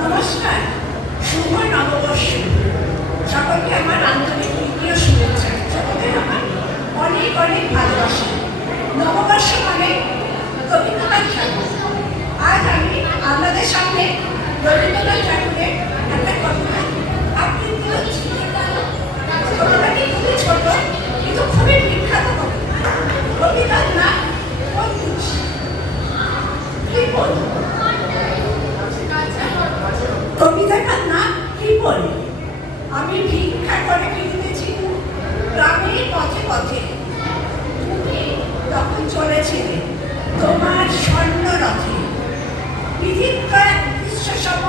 নমস্কার, শুভ নববর্ষ। সকলকে আমার আন্তরিক তৃতীয় শুভেচ্ছা। সকলের আমার অনেক অনেক ভালোবাসা। নববর্ষ মানে রবীন্দ্রনাথ ঠাকুর। আজ আমি আপনাদের সামনে রবীন্দ্রনাথ ঠাকুরের একটা কবিতা আবৃত্তি হচ্ছে। কবিতাটি খুবই ছোট কিন্তু খুবই বিখ্যাত কবিতা। কবিতার নাম পঞ্চুষ। কি বলবো? কবিতাটার নাম কি বলি? আমি ভিক্ষা করে কিনেছি গ্রামের পথে পথে, তুমি তখন চলেছিলে তোমার স্বর্ণ রথে। বিচিত্র এক বিশ্বসম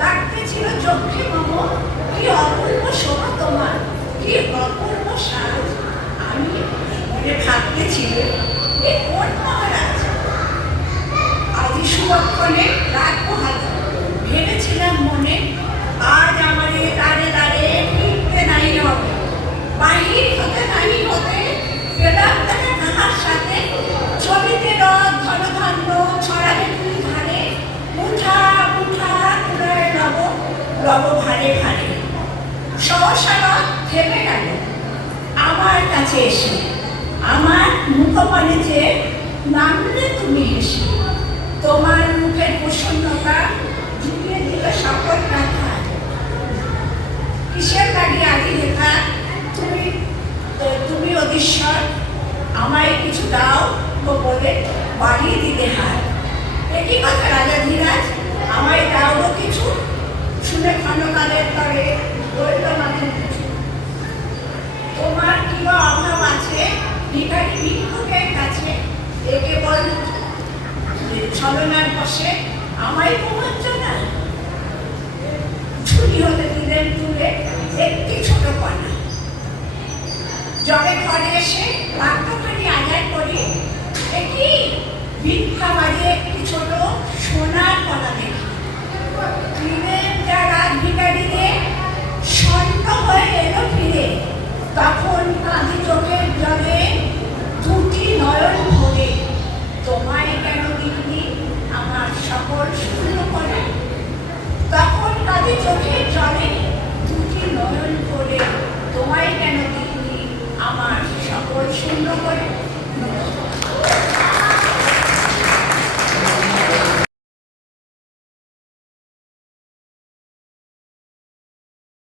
লাগতেছিল চোখে মম, কি অপূর্ব শোভা তোমার, কি অপূর্ব সাজ। আমি মনে ভাবতেছিলে এ কোন মহারাজ, আদি সুবক্ষণে রাখবো হাতে। ভেবেছিলাম মনে আজ আমারে দাঁড়ে দাঁড়ে ফিরতে নাই হবে, বাহির হতে নাই হতে গেলাম তাকে তাহার সাথে। ছবিতে রথ ধনধান্য ছড়াবে দুই ধারে, মুঠা মুঠা কুড়ায় লব লব ভারে ভারে। সহসা রথ থেমে গেল আমার কাছে এসে, আমার মুখপানে যে নামলে তুমি হেসে। তোমার মুখের প্রসন্নতা জুড়িয়ে দিল সকল ব্যথা। কিসের গাড়ি আদি লেখা তুমি অধীশ্বর, আমায় কিছু দাও বলে বাড়িয়ে দিলে হাত। একই কথা রাজা ধীরাজ, আমায় দাও কিছু, শুনে ক্ষণকালের তরে বলল মাথা কিছু। তোমার কি বা অভাব আছে ভিখারি ভিক্ষুকের কাছে, একে বল ছলনার বসে আমায় প্রবঞ্চনা। ছুরি হতে দিলেন তুলে একটি ছোট কণা, জবে ঘরে এসে বাক্যখানি আদায় করি। একই ভিক্ষা বাড়িয়ে একটি ছোট সোনার কণা দেখি। দিলেন যারা ভিখারিকে স্বর্ণ হয়ে এলো ফিরে, তখন কাঁধে চোখের জলে দুটি নয়ন ভরে। তোমায় কেন দিননি আমার সকল শূন্য করে, তখন কাঁধে চোখের জলে দুটি নয়ন ভরে। তোমায় কেন দিননি আমার সকল শূন্য করে।